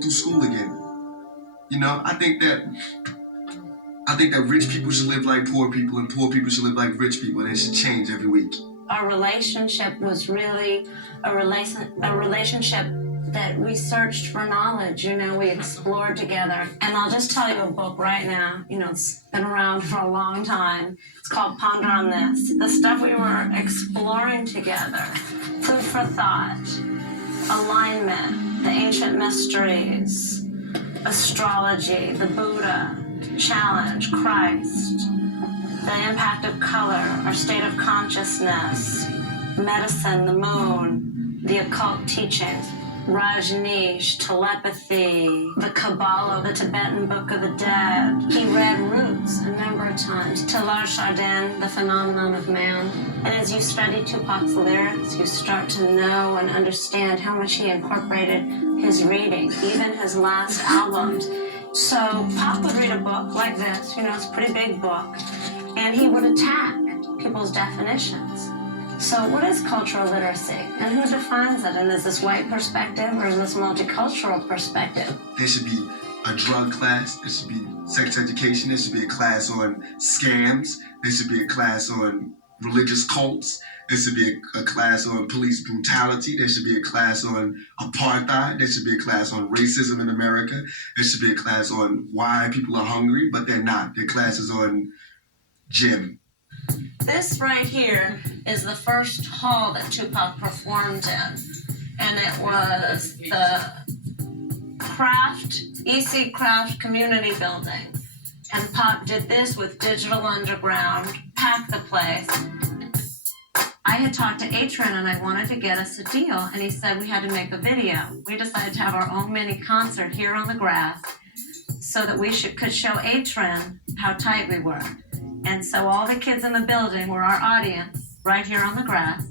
go through school again. You know, I think that rich people should live like poor people and poor people should live like rich people, and it should change every week. Our relationship was really a relationship that we searched for knowledge, you know, we explored together. And I'll just tell you a book right now, you know, it's been around for a long time. It's called Ponder on This. The stuff we were exploring together, food for thought, alignment, the ancient mysteries, astrology, the Buddha, challenge, Christ, the impact of color, our state of consciousness, medicine, the moon, the occult teachings, Rajneesh, telepathy, the Kabbalah, the Tibetan Book of the Dead. He read Roots a number of times. Taylor Chardin, The Phenomenon of Man. And as you study Tupac's lyrics, you start to know and understand how much he incorporated his reading, even his last albums. So Pop would read a book like this, you know, it's a pretty big book, and he would attack people's definitions. So what is cultural literacy, and who defines it? And is this white perspective or is this multicultural perspective? There should be a drug class, there should be sex education, there should be a class on scams, there should be a class on religious cults, there should be a class on police brutality, there should be a class on apartheid, there should be a class on racism in America, there should be a class on why people are hungry, but they're not. There are classes on gym. This right here is the first hall that Tupac performed in, and it was the EC Craft Community Building. And Pop did this with Digital Underground, packed the place. I had talked to Atron and I wanted to get us a deal, and he said we had to make a video. We decided to have our own mini concert here on the grass so that we could show Atron how tight we were. And so all the kids in the building were our audience right here on the grass.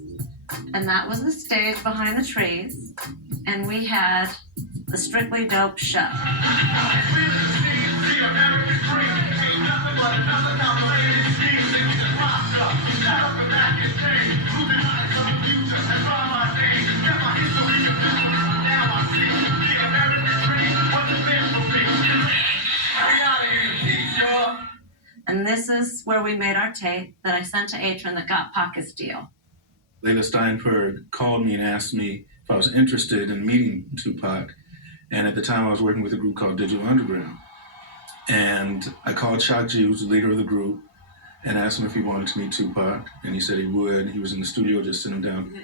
And that was the stage behind the trees. And we had the Strictly Dope show. And this is where we made our tape that I sent to Atron that got Pac his deal. Layla Steinberg called me and asked me if I was interested in meeting Tupac. And at the time I was working with a group called Digital Underground. And I called Shock G, who's the leader of the group, and asked him if he wanted to meet Tupac. And he said he would. He was in the studio just sitting down.